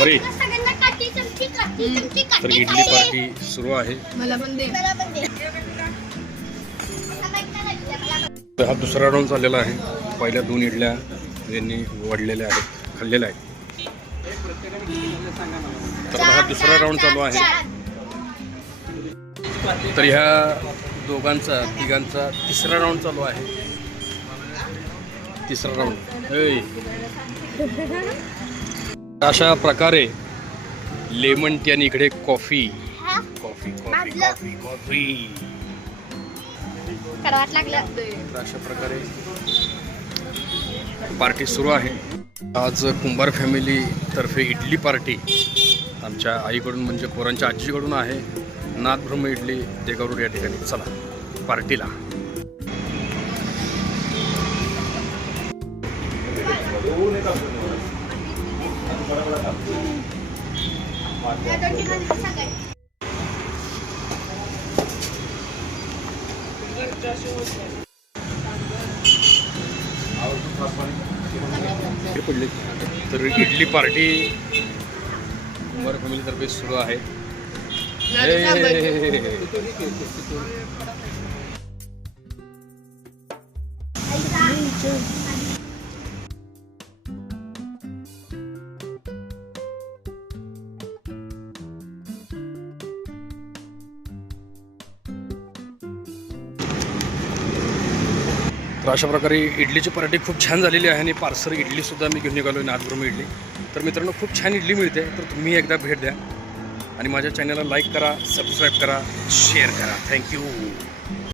अरे तर इडली पार्टी सुरू आहे. मला पण दे. तर हा दुसरा राऊंड चाललेला आहे. पहिल्या 2 इडल्या यांनी वडलेल्या आहेत, खाल्लेल्या आहेत. तर हा दुसरा राऊंड चालू आहे. तर ह्या दोघांचा तिघांचा तिसरा राऊंड चालू आहे. तिसरा राऊंड. अशा प्रकारे लेमन टी आणि इकडे coffee coffee coffee coffee coffee अशा प्रकारे पार्टी सुरू आहे. आज कुंभार फॅमिली तर्फे इडली पार्टी आमच्या आईकडून म्हणजे पोरांच्या आजीकडून आहे. नाथब्रह्म इडली देगाव या ठिकाणी. चला पार्टीला. पडले तर इडली पार्टी कुंभार फॅमिली तर्फे सुरू आहे. तर अशा प्रकारे इडलीची पार्टी खूप छान झालेली आहे आणि पार्सल इडलीसुद्धा मी घेऊन निघालो आहे. नाथब्रह्म इडली. तर मित्रांनो खूप छान इडली मिळते. तर तुम्ही एकदा भेट द्या आणि माझ्या चॅनलला लाईक करा, सबस्क्राईब करा, शेअर करा. थँक्यू.